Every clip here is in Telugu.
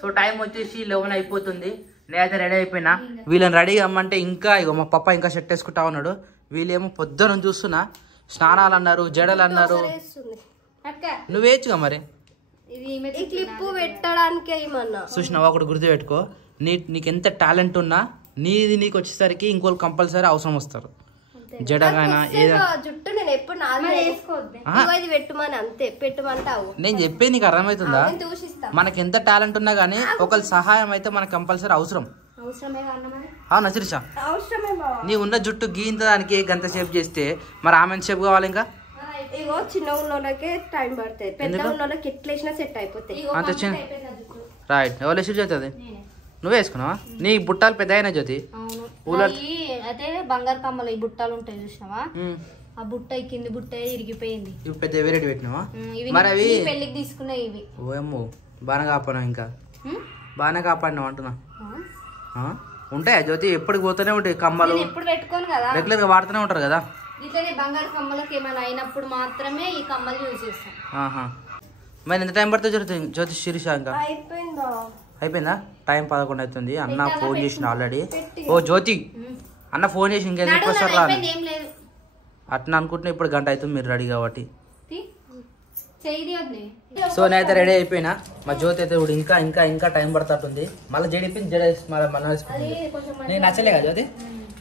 సో టైం వచ్చేసి 11 అయిపోతుంది. నేనైతే రెడీ అయిపోయినా. వీళ్ళని రెడీ అమ్మంటే ఇంకా ఇగో మా పప్ప ఇంకా షర్ట్ వేసుకుంటా ఉన్నాడు. వీళ్ళేమో పొద్దున చూస్తున్నా స్నానాలు అన్నారు, జడలు అన్నారు. నువ్వేచ్చుగా మరి చూసినావా? ఒకటి గుర్తు పెట్టుకో, నీకు ఎంత టాలెంట్ ఉన్నా నీది నీకు వచ్చేసరికి ఇంకోళ్ళు కంపల్సరీ అవసరం వస్తారు. జడగానా నేను చెప్పేది నీకు అర్థమవుతుందా? మనకి ఎంత టాలెంట్ ఉన్నా గానీ ఒకళ్ళ సహాయం అయితే మనకు కంపల్సరీ అవసరం. అవునా శిరీష? నీ ఉన్న జుట్టు గీంత దానికి గంట షేప్ చేస్తే మరి ఆమె షేప్ కావాలి ఇంకా. రైట్. ఎవరు జ్యోతి అది నువ్వే వేసుకున్నావా? నీ బుట్టాలు పెద్ద అయినా జ్యోతి. అయితే బంగారు కమ్మలు ఈ బుట్టాలు ఉంటాయి చూసినావా? ఆ బుట్ట కింది బుట్ట ఇరిగిపోయింది. ఇవి పెద్ద వెరైటీ పెట్టినావా? మరి అవి పెళ్లికి తీసుకున్నాయి ఇవి. ఓయమ్మో బాగా కాపాడినా, ఇంకా బాగానే కాపాడినావు అంటున్నా. ఉంటాయా జ్యోతి? ఎప్పటికి పోతూనే ఉంటాయి కమ్మలు. ఎప్పుడు పెట్టుకోను కదా, రెగ్యులర్ గా వాడుతూనే ఉంటారు కదా. ఇట్లనే బంగారు కమ్మలకు ఏమైనా అయినప్పుడు మాత్రమే ఈ కమ్మలు యూజ్ చేస్తాం. మరి ఎంత టైం పడుతుంది జ్యోతి శిరీష? ఇంకా అయిపోయిందా? టైం 11 అవుతుంది. అన్న ఫోన్ చేసిన ఆల్రెడీ. ఓ జ్యోతి అన్న ఫోన్ చేసి ఇంకెందుకు వస్తారు రా అట్లా అనుకుంటున్నా. ఇప్పుడు గంట అవుతుంది మీరు రెడీ కాబట్టి. సో నేనైతే రెడీ అయిపోయినా. మా జ్యోతి అయితే ఇప్పుడు ఇంకా ఇంకా ఇంకా టైం పడుతుంది. మళ్ళీ జడిపింది జడ నేను నచ్చలే కదా జ్యోతి,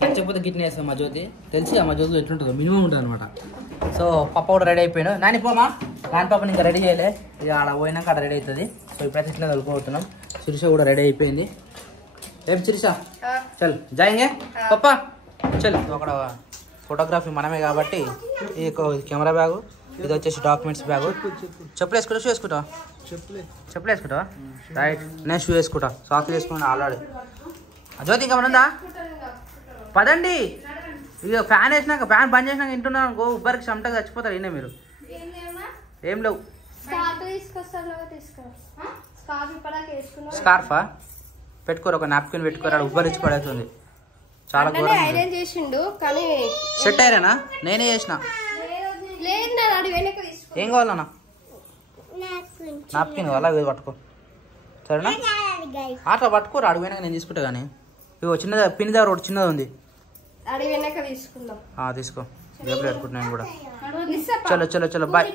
నచ్చకపోతే గిట్నే వేస్తాను. మా జ్యోతి తెలుసు మా జ్యోతి ఎట్లుంటుందో మినిమం ఉంటుంది అనమాట. సో పప్ప కూడా రెడీ అయిపోయాడు. నాని పోమా, నాని పాపని ఇంకా రెడీ చేయలే, ఇక ఆడ పోయినాక అక్కడ రెడీ అవుతుంది. సో ఇప్పుడైతే ఇట్లా తలుపుతున్నాం. శిరీష కూడా రెడీ అయిపోయింది. ఏం శిరీష చల్ జాయింగే పప్పా చల్. అక్కడ ఫోటోగ్రఫీ మనమే కాబట్టి ఈ కెమెరా బ్యాగు, ఇది వచ్చేసి డాక్యుమెంట్స్ బ్యాగు. చెప్పులు వేసుకుంటా, షూ వేసుకుంటా? చెప్పులు వేసుకుంటావా? రైట్. నేను షూ వేసుకుంటా, సాక్స్ వేసుకున్నాను ఆల్రెడీ. జ్యోతి ఇంకా ఉందా? పదండి. ఇక ఫ్యాన్ వేసినాక, ఫ్యాన్ బంద్ చేసినాక ఇంటున్నాను అనుకో ఉబ్బరికి చెమటగా చచ్చిపోతారు. అయినా మీరు ఏం లేవు. స్కార్ఫా పెట్టుకోరు, ఒక నాప్కిన్ పెట్టుకోరు. ఉబ్బరించి పడుతుంది చాలా. షర్ట్ అయినా నేనే చేసిన. ఏం కావాలన్నా? నాప్కిన్ కావాలా? పట్టుకో సరేనా? అట్లా పట్టుకోరు. అడిగిపోయినాక నేను తీసుకుంటా. కానీ ఇగో చిన్నది పిన్ దగ్గర ఒకటి చిన్నది ఉంది, తీసుకో. జేబులో పెట్టుకుంటున్నా నేను కూడా. చలో చలో చలో బాయ్.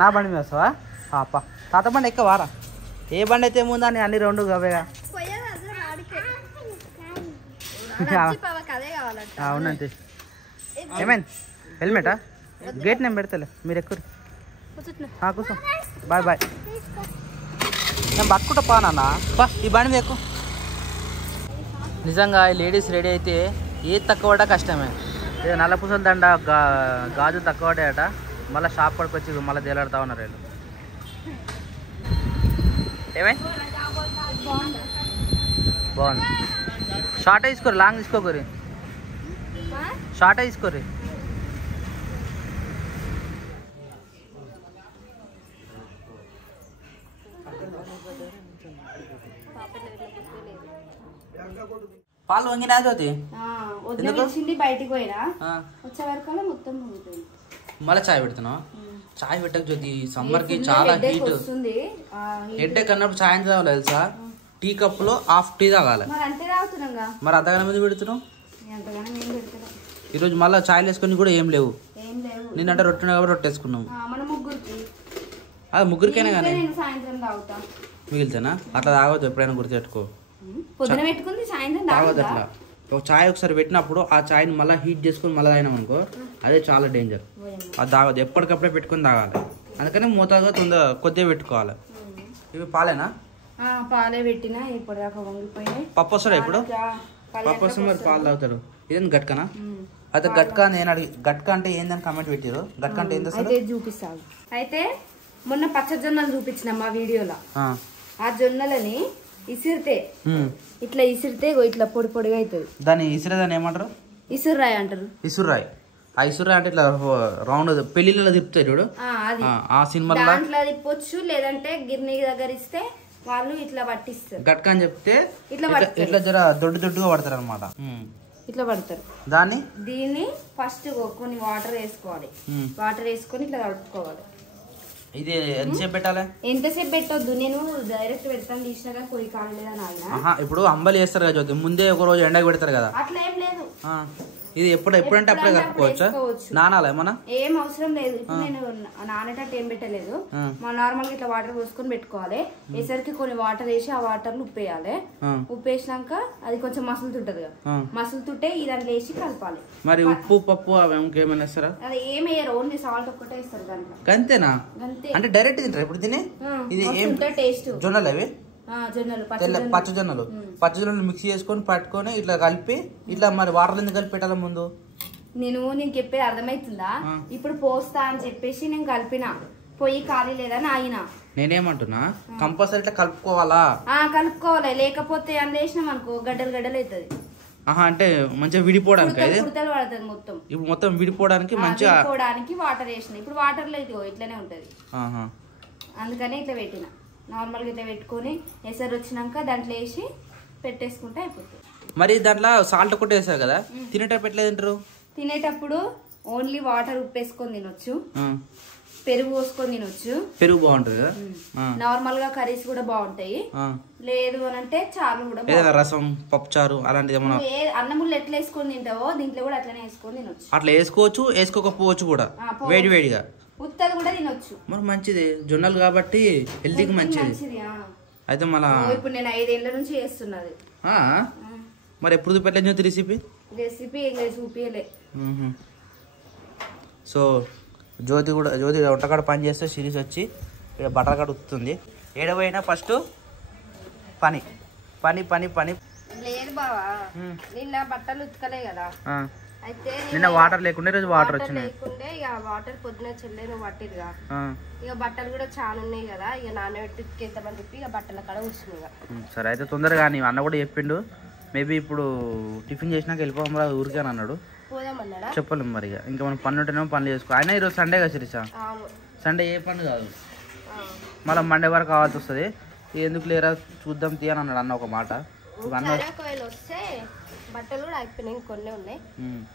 నా బండి మీద వస్తావా? అప్ప తాత బండి ఎక్క వారా. ఏ బండి అయితే ఏముందా అని అన్ని రెండు అవే. అవునంతే. ఏమైంది? హెల్మెటా? గేట్ నేను పెడతలే, మీరు ఎక్కువ కూర్చో. Bye bye. నేను పట్టుకుంటా పానా బా. ఈ బండి మీద ఎక్కువ. నిజంగా లేడీస్ రెడీ అయితే ఏది తక్కువ పడ్డా కష్టమే. నల్ల పూసల దండ గాజు తక్కువ పడ్డాయట. మళ్ళీ షాప్ పడికి వచ్చి మళ్ళీ తేలాడుతూ ఉన్నారు వీళ్ళు. ఏమై బాగుంది. షార్ట్ తీసుకోరు, లాంగ్ తీసుకోకరి. షార్ట్ తీసుకోరి. పాలు వంగినా జ్యోతి? బయటికి పోయినా వచ్చే వరకు మొత్తం మళ్ళీ చాయ్ పెడుతున్నావా? చాయ్ పెట్టక జ్యోతి, సమ్మర్ కి చాలా హీట్. హెడ్ఏక్ అన్నప్పుడు చాయ్ ఎంత తాగాలి తెలుసా? టీ కప్ లో హాఫ్ టీ తాగాలి. మరి అంతగానే మంది పెడుతున్నావు. ఈరోజు మళ్ళీ చాయ్ వేసుకొని కూడా ఏం లేవు. నేనంటే రొట్టె కాబట్టి రొట్టె వేసుకున్నాము. అది ముగ్గురికైనా కానీ మిగిలితేనా? అట్లా తాగవద్దు, ఎప్పుడైనా గుర్తుపెట్టుకో. తాగదు అట్లా. ఒక చాయ్ ఒకసారి పెట్టినప్పుడు ఆ చాయ్ని మళ్ళీ హీట్ చేసుకుని మళ్ళీ తాగినాం అనుకో, అదే చాలా డేంజర్. అది తాగదు, ఎప్పటికప్పుడే పెట్టుకుని తాగాలి. అందుకని మోతాదుగా కొద్దిగా పెట్టుకోవాలి. ఇవి పాలేనా? పాలే పెట్టినా ఇప్పటిదాకా వంగిపోయినాయి. పప్పు వస్తాడా ఇప్పుడు? పప్పు వస్తే మరి పాలు తాగుతారు. ఇదేం గట్కనా? అయితే గట్కా నేను అడిగి గట్కా అంటే ఏందని కామెంట్ పెట్టారు. గట్కా అంటే ఏంటో చూపిస్తాను. అయితే మొన్న పచ్చజొన్నలు చూపించిన మా వీడియోలో. ఆ జొన్నలని ఇసిరితే ఇట్లా ఇసిరితే ఇట్లా పొడి పొడిగా అవుతుంది. దాన్ని ఇసిరేదాన్ని ఏమంటారు? ఇసుర్రాయి అంటారు. ఇసుర్రాయి. ఆ ఇసుర్రాయి అంటే ఇట్లా రౌండ్ పెళ్లిళ్ళలో తిప్పుతాయి చూడు, ఆ సినిమా దాంట్లో తిప్పొచ్చు. లేదంటే గిర్నీ దగ్గర ఇస్తే వాళ్ళు ఇట్లా పట్టిస్తారు. గట్కా అని చెప్తే ఇట్లా జర దొడ్డు దొడ్డుగా పడతారు అనమాట. ఇట్లా పడతారు. దీన్ని ఫస్ట్ కొన్ని వాటర్ వేసుకోవాలి. వాటర్ వేసుకొని ఇట్లా కలుపుకోవాలి. ఇది ఎంతసేపు పెట్టాలి? ఎంతసేపు పెట్టొద్దు, నేను డైరెక్ట్ పెడతాను తీసినా పొయ్యి కాలేదని ఆగిన. ఇప్పుడు అంబలి చేస్తారు కదా, ముందే ఒక రోజు ఎండకు పెడతారు కదా, అట్లా ఏం లేదు. ఇది ఎప్పుడంటే అప్పుడే కలుపుకోవచ్చా? నానాలా ఏమన్నా? ఏం అవసరం లేదు. ఇప్పుడు నేను నానేటట్టు ఏం పెట్టలేదు, నార్మల్ గా ఇట్లా వాటర్ పోసుకొని పెట్టుకోవాలి. వేసరికి కొన్ని వాటర్ వేసి ఆ వాటర్ ఉప్పు వేయాలి. ఉప్పు వేసినాక అది కొంచెం మసులుతుంటది కదా, మసులుతుంటే ఈ దాంట్లో వేసి కలపాలి. మరి ఉప్పు పప్పు అవి ఇంకేమైనా వేస్తారా? అది ఏం వేయరు, ఓన్లీ సాల్ట్ ఒక్కటే వేస్తారు దాంట్లో. అంతేనా? అంటే డైరెక్ట్ తింటారు ఇప్పుడు తిని? ఇది ఏం టేస్ట్? జొన్నలు అవి పచ్చజొన్నలు మిక్స్ చేసుకొని పట్టుకొని ఇట్లా కలిపి ఇట్లా. మరి వాటర్ ఎందుకు కలిపి పెట్టాలి ముందు? నేను చెప్పేది అర్థమవుతుందా? ఇప్పుడు పోస్తా అని చెప్పేసి నేను కలిపిన, పొయ్యి ఖాళీ లేదని ఆగిన. నేనేమంటున్నా, కంపల్సరీ ఇట్లా కలుపుకోవాలా? కలుపుకోవాలి, లేకపోతే అందేసినాం అనుకో గడ్డలు గడ్డలు అవుతుంది. అంటే మంచిగా విడిపోవడానికి పడుతుంది మొత్తం. ఇప్పుడు మొత్తం విడిపోవడానికి మంచిగా వాటర్ వేసిన. ఇప్పుడు వాటర్ లేదు, ఇట్లానే ఉంటది. అందుకనే ఇట్లా పెట్టిన. నార్మల్గా ఇట్లా పెట్టుకొని ఎసరు వచ్చినాక దాంట్లో వేసి పెట్టేసుకుంటే అయిపోతుంది. మరి దాంట్లో సాల్ట్ కూడా వేసారు కదా, తినేటప్పుడు ఎట్లా తింటారు? తినేటప్పుడు ఓన్లీ వాటర్ ఉప్పు వేసుకొని తినొచ్చు, పెరుగు పోసుకొని తినొచ్చు. పెరుగు బాగుంటుంది కదా, నార్మల్ గా కర్రీస్ కూడా బాగుంటాయి. లేదు అని అంటే చారు కూడా, రసం పప్పు చారు అలాంటిది ఏమన్నా. అన్నములు ఎట్లా వేసుకొని తింటావో దీంట్లో కూడా అట్లనే వేసుకొని తినొచ్చు. అట్లా వేసుకోవచ్చు, వేసుకోకపోవచ్చు కూడా, వేడి వేడిగా ఉత్తది కూడా తినొచ్చు. మరి మంచిది, జొన్నలు కాబట్టి హెల్తీకి మంచిది. అయితే మళ్ళా ఇప్పుడు నేను 5 ఏళ్ల నుంచి చేస్తున్నది. మరి ఎప్పుడు చూపెట్టలేదు రెసిపీ చూపియలే. సో జ్యోతి వంటకాడ పని చేస్తే సిరీస్ వచ్చి ఇక్కడ బట్టల కాడ ఉత్తుంది. ఏడవైనా ఫస్ట్ పని పని పని పని. లేదు బావా, నిన్న బట్టలు ఉతకలే కదా, అయితే నిన్న వాటర్ లేకుండా రోజు వాటర్ వచ్చినాయి. ఇక వాటర్ పొద్దున చెల్లేను పట్టిరుగా, ఇక బట్టలు కూడా చాలా ఉన్నాయి కదా, ఇక నాన్నబెట్టి ఉతికేద్దామని చెప్పి ఇక బట్టల కాడ కూర్చున్నాయి. సరే అయితే తొందరగా నీ అన్న కూడా చెప్పిండు, మేబీ ఇప్పుడు టిఫిన్ చేసినాక వెళ్ళిపోమరా ఊరికే అని అన్నాడు. పోదామన్నాడా? చెప్పలేము మరి, ఇంకా మనం పని ఉంటేనేమో పనులు చేసుకో. అయినా ఈరోజు సండే కదా శిరీష, సండే ఏ పని కాదు, మళ్ళీ మండే వరకు కావాల్సి వస్తుంది. ఎందుకు లేరా చూద్దాం తీ అని అన్నాడు అన్న ఒక మాట. వస్తే బట్టలు కూడా అయిపోయినాయి, కొన్ని ఉన్నాయి.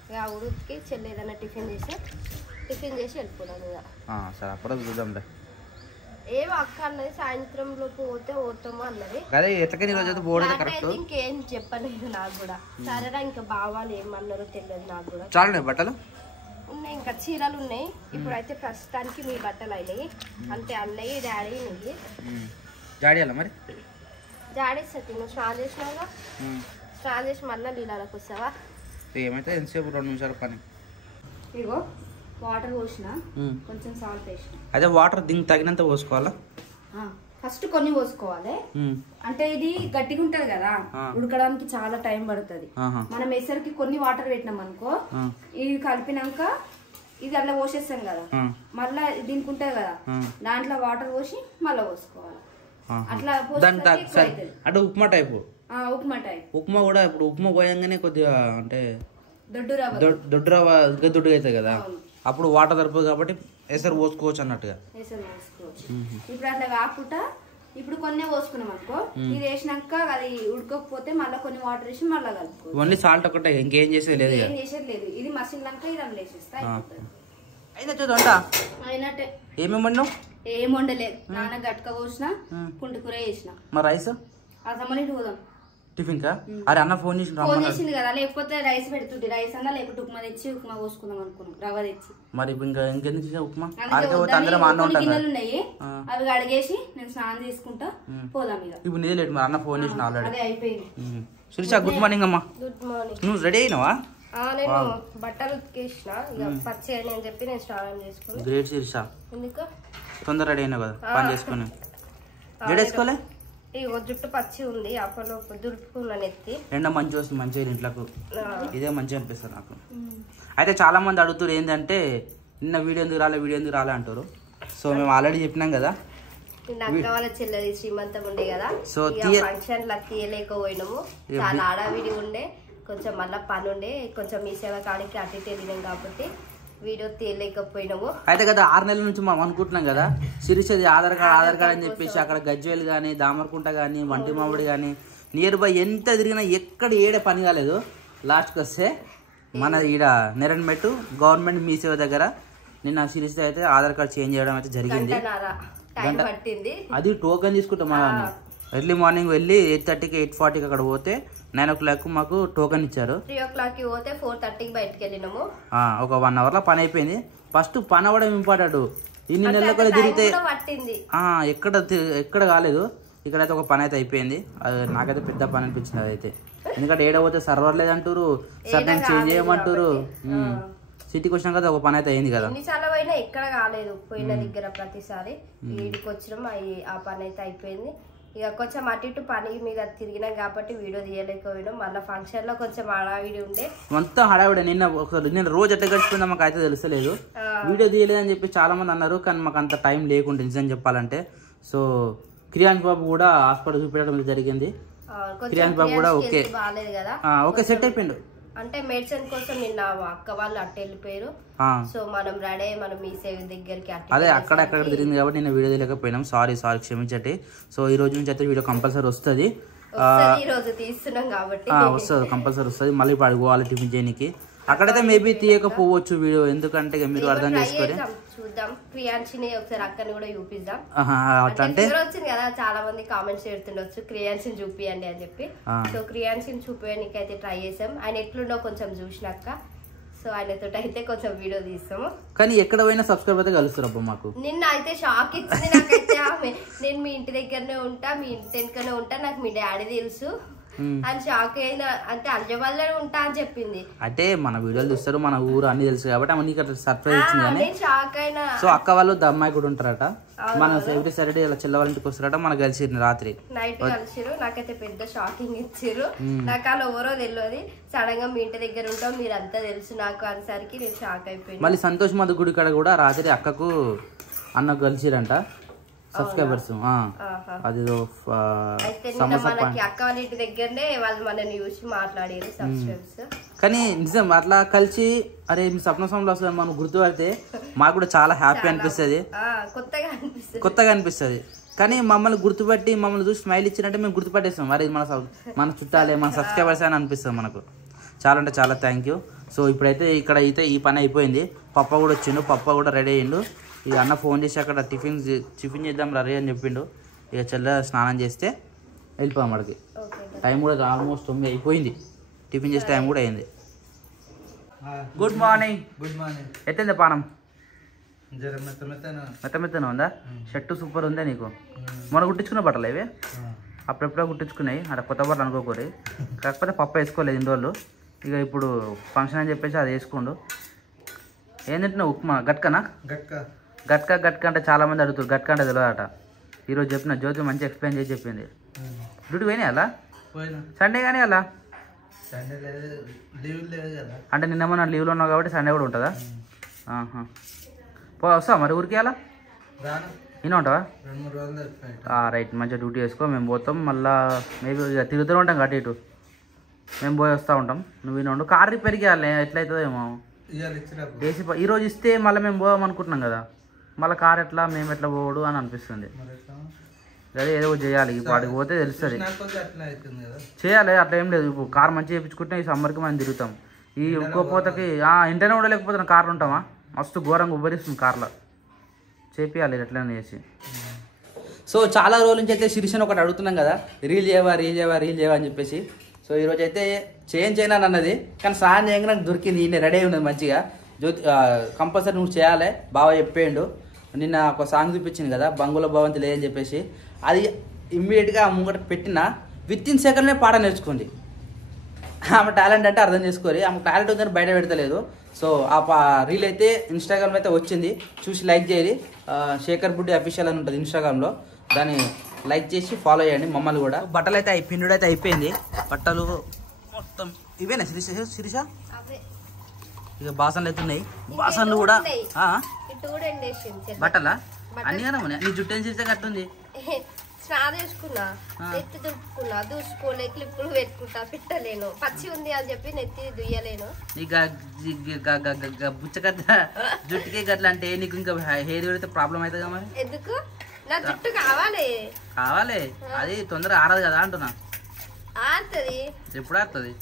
ఇక ఉడికి చెల్లి ఏదైనా టిఫిన్ చేసి వెళ్ళిపోదాం ఇక. సరే అప్పుడు చూద్దాంలే. ఏమో అక్క అన్నది సాయంత్రం లోపు పోతాము అన్నది. అదే ఎట్లకైనా ఈరోజు అయితే పోవడం కరెక్ట్. ఇంకేం చెప్పలేదు నాకు కూడా. సరేనా, ఇంకా బావాలు ఏమన్నారో తెలియదు నాకు కూడా. చాలా బట్టలు ఉన్నాయి, ఇంకా చీరలు ఉన్నాయి. ఇప్పుడైతే ప్రస్తుతానికి మీ బట్టలు అయినాయి అంటే అన్నయ్య డాడీ నువ్వు డాడీ అలా మరి డాడీ సతి నువ్వు స్నానం చేసినావుగా, స్నానం చేసి మళ్ళీ నీళ్ళకి వస్తావా? ఏమైతే ఎంతసేపు 2 నిమిషాల పని. ఇగో వాటర్ పోసిన, కొంచెం సాల్ట్ వేసిన. అదే వాటర్ దీనికి తగినంత పోసుకోవాలా? ఫస్ట్ కొన్ని పోసుకోవాలి. అంటే ఇది గట్టిగా ఉంటది కదా, ఉడకడానికి చాలా టైం పడుతుంది. మనం ఎసరికి కొన్ని వాటర్ పెట్టినాం అనుకో, ఇది కలిపినాక ఇది అట్లా పోసేస్తాం కదా, మళ్ళా దీనికి ఉంటది కదా, దాంట్లో వాటర్ పోసి మళ్ళా పోసుకోవాలి. అట్లా అంటే ఉప్మా టైపు. ఉప్మా కూడా ఇప్పుడు ఉప్మా పోయంగానే కొద్దిగా అంటే దొడ్డు రవ్వ దొడ్డుగా అవుతుంది కదా, అప్పుడు వాటర్ సరిపోదు కాబట్టి ఎసరు పోసుకోవచ్చు అన్నట్టుగా. ఇప్పుడు అట్లా కాకుండా ఇప్పుడు కొన్ని పోసుకున్నాం అనుకో, ఇది వేసినాక అది ఉడకపోతే మళ్ళీ కొన్ని వాటర్ వేసి మళ్ళీ కలుపుకో. ఓన్లీ సాల్ట్ ఒకటే, ఇంకేం చేసేది లేదు. ఏం చేసేది లేదు. ఇది మసిలినాక ఇది అందులో వేసేస్తా అయినట్టే. ఏమేమి వండినావు? ఏం వండలేదు, నాన్న గట్క కోసిన పుంటుకూర చేసిన. మరి రైస్ అసమ్మని పోదాం టిఫిన్ కా? అరే అన్న ఫోన్ చేసింది కదా, లేకపోతే రైస్ పెడుతుంది. రైస్ అన్నా లేకపోతే ఉప్మా తెచ్చి ఉప్మా పోసుకుందాం అనుకున్నాం, రవ్వ తెచ్చి. మరి ఇంకెందుకు ఉప్మా? గిన్నెలు ఉన్నాయి, అవి అడిగేసి నేను స్నానం చేసుకుంటా పోదాం ఇక. ఇప్పుడు నీళ్ళు మా అన్న ఫోన్ చేసిన ఆల్రెడీ. అదే అయిపోయింది. శిరీష గుడ్ మార్నింగ్ అమ్మా. Good morning. నువ్వు రెడీ అయినావా? నేను బట్టలు ఉతికేసిన, ఇక పచ్చి అని చెప్పి నేను స్నానం చేసుకుని. గ్రేట్ శిరీష, ఎందుకు తొందర రెడీ అయినావు కదా పని చేసుకుని. వేసుకోలే ఇగో జుట్టు పచ్చి ఉంది, అప్పలో దుడుపుకున్నాను ఎత్తి. ఎండ మంచి వస్తుంది మంచిగా ఇంట్లోకి, ఇదే మంచిగా అనిపిస్తుంది నాకు. అయితే చాలా మంది అడుగుతారు ఏంటంటే నిన్న వీడియో ఎందుకు రాలే అంటారు. సో మేము ఆల్రెడీ చెప్పినాం కదా, అక్క వాళ్ళ చెల్లెది శ్రీమంతం ఉండే కదా, సో ఫంక్షన్ లా తీయలేకపోయినాము. చాలా ఆడావిడి ఉండే, కొంచెం మళ్ళీ పని ఉండే, కొంచెం మీ సేవ కాడికి అటు ఇటు వెళ్ళినాం కాబట్టి వీడియో తీయలేకపోయినాము. అయితే కదా 6 నెలల నుంచి మనం అనుకుంటున్నాం కదా శిరీషది ఆధార్ కార్డ్ అని చెప్పేసి, అక్కడ గజ్వేల్ కానీ దామరకుంట కానీ వంటి మామిడి కానీ నియర్ బై ఎంత తిరిగినా ఎక్కడ ఏడే పని కాలేదు. లాస్ట్కి వస్తే మన ఈడ నెరన్మెట్టు గవర్నమెంట్ మీ సేవ దగ్గర నిన్న శిరీష అయితే ఆధార్ కార్డ్ చేంజ్ చేయడం అయితే జరిగింది. అది టోకెన్ తీసుకుంటాం మనం ఎర్లీ మార్నింగ్ వెళ్ళి 8:30కి 8:40కి అక్కడ పోతే 9 o'clock మాకు టోకెన్ ఇచ్చారు. 3 o'clockకి పోతే 4:30కి బయటకు వెళ్ళినాము. ఒక 1 hourలో పని అయిపోయింది. ఫస్ట్ పని అవ్వడం ఇంపార్టెంట్. ఇన్ని నెలలు కూడా తిరిగితే ఎక్కడ కాలేదు. ఇక్కడైతే ఒక పని అయితే అయిపోయింది. అది నాకైతే పెద్ద పని అనిపించింది అదైతే. ఎందుకంటే ఏడ పోతే సర్వర్ లేదంటారు, సర్టన్ చేంజ్ చేయమంటారు. సిటీకి వచ్చినాం కదా ఒక పని అయితే అయింది కదా. ఎన్నిసార్లు పోయినా ఎక్కడ కాలేదు, పోయిన దగ్గర ప్రతిసారి వీడికి వచ్చినాం. ఆ పని అయితే అయిపోయింది. ఇక కొంచెం అటు ఇటు పని మీద తిరిగినాం కాబట్టి వీడియో తీయలేకపోయినాం. మళ్ళీ ఫంక్షన్ లో కొంచెం హడావిడి ఉండే, మొత్తం హడావిడి. నిన్న రోజు ఎట్లా గడిచిపోయిందో మాకు అయితే తెలుసలేదు. వీడియో తీయలేదని చెప్పి చాలా మంది అన్నారు, కానీ మాకు అంత టైం లేకుండా నిజం చెప్పాలంటే. సో క్రియాన్స్ బాబు కూడా హాస్పిటల్ చూపించడం జరిగింది. క్రియాన్స్ బాబు కూడా ఓకే ఓకే సెట్ అయిపోయిండు. అంటే మెడిసిన్ కోసం నిన్న అక్క వాళ్ళు అట్ట వెళ్ళిపోయారు. సో మనం రెడీ మనం మీ సేవ దగ్గరికి అదే అక్కడ తిరిగింది కాబట్టి నేను వీడియో తీయలేకపోయినాం. సారీ క్షమించండి. సో ఈ రోజు నుంచి అయితే వీడియో కంపల్సరీ వస్తుంది. ఈ రోజు తీస్తున్నాం కాబట్టి వస్తుంది, కంపల్సరీ వస్తుంది. మళ్ళీ ఇప్పుడు అడుగుకోవాలి టిఫిన్ చేయడానికి. అక్కడైతే మేబీ తీయకపోవచ్చు వీడియో, ఎందుకంటే మీరు అర్థం చేసుకొని చూద్దాం. క్రియాన్షిని ఒకసారి అక్కని కూడా చూపిద్దాం. అంటే వచ్చింది కదా, చాలా మంది కామెంట్స్ పెడుతుండొచ్చు క్రియాన్షిని చూపియండి అని చెప్పి. సో క్రియాన్షిని చూపించడానికి అయితే ట్రై చేసాం. ఆయన ఎట్లుండో కొంచెం చూసినాక సో ఆయనతో అయితే కొంచెం వీడియో తీస్తాము. కానీ ఎక్కడ పోయినా సబ్స్క్రైబ్ అయితే కలుస్తారు అబ్బా మాకు. నిన్న అయితే షాక్ ఇచ్చింది నాకైతే. నేను మీ ఇంటి దగ్గరనే ఉంటా, మీ ఇంటి వెనుకనే ఉంటా, నాకు మీ డాడీ తెలుసు అని షాక్ అయినా. అంటే అంజబాద్లో ఉంటా అని చెప్పింది. అంటే మన వీడియోలు చూస్తారు, మన ఊరు అన్ని తెలుసు కాబట్టి ఆమె నీకు సర్ప్రైజ్ ఇచ్చింది. షాక్ అయినా. సో అక్క వాళ్ళు అమ్మాయి కూడా ఉంటారట. మన ఎవ్రీ సాటర్డే ఇలా చెల్ల వాళ్ళ ఇంటికి వస్తారట. మనకు కలిసిరు రాత్రి నైట్ కలిసిరు. నాకైతే పెద్ద షాకింగ్ ఇచ్చిర్రు. నాకు వాళ్ళు ఎవరో తెలియదు. సడన్ గా మీ ఇంటి దగ్గర ఉంటాం, మీరంతా తెలుసు నాకు అనేసరికి నేను షాక్ అయిపోయింది. మళ్ళీ సంతోష్ మధు గుడి కాడ కూడా రాత్రి అక్కకు అన్న కలిసిరంట సబ్స్క్రైబర్స్. అది అక్క వాళ్ళ ఇంటి దగ్గరనే వాళ్ళు మనల్ని చూసి మాట్లాడారు సబ్స్క్రైబర్స్. కానీ నిజం అట్లా కలిసి అరే మీ స్వప్న సమయంలో వస్తుంది మనం గుర్తుపడితే మాకు కూడా చాలా హ్యాపీ అనిపిస్తుంది, కొత్తగా అనిపిస్తుంది. కానీ మమ్మల్ని గుర్తుపట్టి మమ్మల్ని చూసి స్మైల్ ఇచ్చినట్టే మేము గుర్తుపట్టేస్తాం. మరి మన చుట్టాలే, మన సబ్స్క్రైబర్స్ అని అనిపిస్తుంది మనకు. చాలా అంటే చాలా థ్యాంక్ యూ. సో ఇప్పుడైతే ఇక్కడ అయితే ఈ పని అయిపోయింది. పప్ప కూడా వచ్చిండు, పప్ప కూడా రెడీ అయ్యిండు. ఇక అన్న ఫోన్ చేసి అక్కడ టిఫిన్ చేద్దాం రెడీ అని చెప్పిండు. ఇక చెల్ల స్నానం చేస్తే వెళ్ళిపోయాం అక్కడికి. టైం కూడా ఆల్మోస్ట్ 9 అయిపోయింది. టిఫిన్ చేసే టైం కూడా అయింది. Good morning. ఎట్టింది పానం? మెత్తమెత్తనే ఉందా? షర్టు సూపర్ ఉందా నీకు? మొన్న కుట్టించుకున్న బట్టలు ఇవి అప్పుడెప్పుడో కుట్టించుకున్నాయి. అక్కడ కొత్త బట్టలు అనుకోకూరి. కాకపోతే పప్ప వేసుకోలేదు ఇన్ని రోజులు. ఇక ఇప్పుడు ఫంక్షన్ అని చెప్పేసి అది వేసుకోండు. ఏం తింటున్నావు? ఉప్మా గట్కనా? గట్క అంటే చాలా మంది అడుగుతారు. గట్క అంటే తెలియదట. ఈరోజు చెప్పిన జ్యోతి మంచి ఎక్స్ప్లెయిన్ చేసి చెప్పింది. డ్యూటీ పోయినాయి అలా? సండే కానీ అలా అంటే నిన్న లీవ్లో ఉన్నావు కాబట్టి సండే కూడా ఉంటుందా? వస్తావా మరి ఊరికి అలా? ఈయన ఉంటావా? రైట్, మంచిగా డ్యూటీ వేసుకో. మేము పోతాం మళ్ళీ మేబీ ఇక తిరుగుతూనే ఉంటాం అటు ఇటు. మేము పోయి వస్తూ ఉంటాం. నువ్వు ఈయన ఉండు. కార్ రిపేర్కి వెళ్ళాలి ఎట్లయితుందేమో. ఏసీ ఈరోజు ఇస్తే మళ్ళీ మేము పోదాం అనుకుంటున్నాం కదా, మళ్ళీ కార్ ఎట్లా మేము ఎట్లా పోవడు అని అనిపిస్తుంది. అదే ఏదో చేయాలి. వాడికి పోతే తెలుస్తుంది. చేయాలి, అట్లా ఏం లేదు. ఇప్పుడు కార్ మంచిగా చేయించుకుంటే ఈ సమ్మర్కి మనం తిరుగుతాం. ఈ ఉక్కపోతకి ఇంటనే ఉండలేకపోతున్నాం. కార్లు ఉంటామా? మస్తు ఘోరంగా ఉబ్బరిస్తుంది కార్లో. చేపియాలి ఎట్లనే చేసి. సో చాలా రోజుల నుంచి అయితే శిరీషను ఒకటి అడుగుతున్నాం కదా, రీల్ చేయవా అని చెప్పేసి. సో ఈరోజు అయితే చేయను అన్నది, కానీ స్నానం చేయగా నాకు దొరికింది. ఈయన రెడీ ఉన్నది మంచిగా. జ్యోతి కంపల్సరీ నువ్వు చేయాలి బాగా చెప్పేయండు. నిన్న ఒక సాంగ్ చూపించింది కదా, బంగుల భవంతి లేదని చెప్పేసి. అది ఇమ్మీడియట్గా ముంగట పెట్టిన వితిన్ సెకండ్నే పాట నేర్చుకుంది. ఆమె టాలెంట్ అంటే అర్థం చేసుకోవాలి. ఆమె టాలెంట్ ఉందని బయట పెడతలేదు. సో ఆ రీల్ అయితే ఇన్స్టాగ్రామ్ అయితే వచ్చింది, చూసి లైక్ చేయాలి. శేఖర్ బుడ్డి అఫీషియల్ అని ఉంటుంది ఇన్స్టాగ్రామ్లో, దాన్ని లైక్ చేసి ఫాలో చేయండి మమ్మల్ని కూడా. బట్టలు అయితే పిండుడు అయితే అయిపోయింది. బట్టలు మొత్తం ఇవేనా శిరీష? ఇక బాసన్లు అయితే ఉన్నాయి. బాసన్లు కూడా బట్టలా అన్ని కదా నీ జుట్టు ఏం చేస్తే కట్టుంది. స్నానం చేసుకున్నా, నెత్తి దుడుపుకున్నా, దూసుకోలే, క్లిప్పులు పెట్టుకుంటా, పెట్టలేను. పచ్చి ఉంది అని చెప్పి నెత్తి దుయ్యలేను. బుచ్చగడ్డ జుట్టుకి గట్ల అంటే నీకు ఇంకా హెయిర్ పెడితే ప్రాబ్లం అవుతుంది కదా మరి. ఎందుకు? నా జుట్టు కావాలి. అది తొందరగా ఆరదు కదా అంటున్నా. ఆడుతుంది. ఎప్పుడు ఆడుతుంది?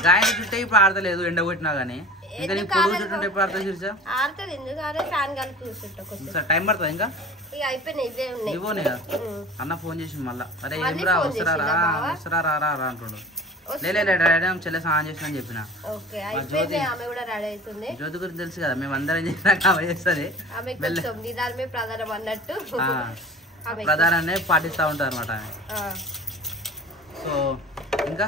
గాయన చుట్టే ఇప్పుడు ఆడతలేదు ఎండ కొట్టినా గానీ ఇంకా నీ పొడుగు చుట్టుంటే ఎప్పుడు ఆడతా చూసా ఆడుతుంది ఎందుకు ఫ్యాన్ కలిపి కూర్చుంటా టైం పడుతుంది ఇంకా ఇక అయిపోయినాయి ఇవే ఉన్నాయి ఇవ్వనే అన్న ఫోన్ చేసింది మళ్ళా అరే ఏమిరా వస్తారా రా రా రా అంటుండు లేడీ చెల్లె స్నానం చేసిన అని చెప్పిన జ్యోతి గురించి తెలుసు కదా మేము అందరం చేసినాక ఆమె చేస్తుంది ప్రధానాన్ని పాటిస్తూ ఉంటారు అనమాట సో ఇంకా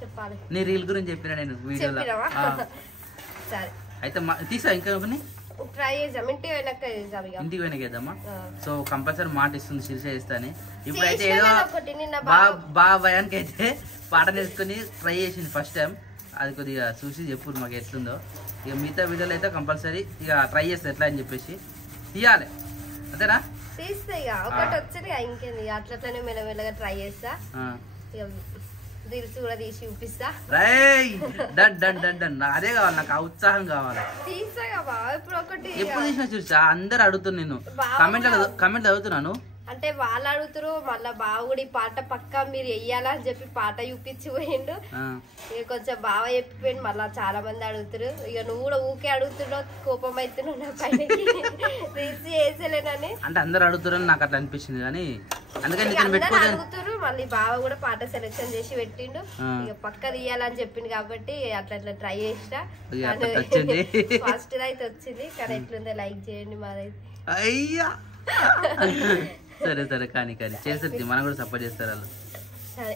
చెప్పాలి నీ రీల్ గురించి చెప్పిన నేను వీడియోలో అయితే తీసా ఇంకా ట్రై చేద్దాం ఇంటికి పోయినాక వేద్దామా సో కంపల్సరీ మాట ఇస్తుంది శిరీష ఇస్తాని ఇప్పుడైతే ఏదో బాగా భయానికి అయితే పాట నేర్చుకుని ట్రై చేసింది ఫస్ట్ టైం అది కొద్దిగా చూసి చెప్పు మాకు ఎట్లుందో ఇక మిగతా వీడియోలో అయితే కంపల్సరీ ఇక ట్రై చేస్తుంది ఎట్లా అని చెప్పేసి తీయాలి అంతేనా తీస్తా ఇక ఒకటి వచ్చింది ఇంకేంది అట్లనే మెల్లమెల్లగా ట్రై చేస్తా రీల్స్ కూడా తీసి చూపిస్తా అదే కావాలి నాకు ఆ ఉత్సాహం కావాలి ఎప్పుడు తీసినా చూసా అందరు అడుగుతున్నా నేను కమెంట్ చదువుతున్నాను అంటే వాళ్ళు అడుగుతారు మళ్ళా బావుడి పాట పక్కా మీరు వెయ్యాలా అని చెప్పి పాట చూపించి పోయిండు ఇక కొంచెం బాగా చెప్పిపోయిండు మళ్ళా చాలా మంది అడుగుతారు ఇక నువ్వు కూడా ఊకే అడుగుతున్నావు కోపం అవుతున్నావు నా పైన రీల్స్ చేసేలేనని అంటే అందరు అడుగుతారని నాకు అట్లా అనిపించింది కానీ అందుకని అడుగుతారు మళ్ళీ బావ కూడా పాట సెలెక్షన్ చేసి పెట్టిండు ఇక పక్క తీయాలని చెప్పిండు కాబట్టి అట్లా ట్రై చేసిన ఫస్ట్ అయితే వచ్చింది కానీ ఎట్లుందో లైక్ చేయండి మాదైతే అయ్యా సరే కానీ చేస్తుంది మనం కూడా సపోర్ట్ చేస్తారు వాళ్ళు సరే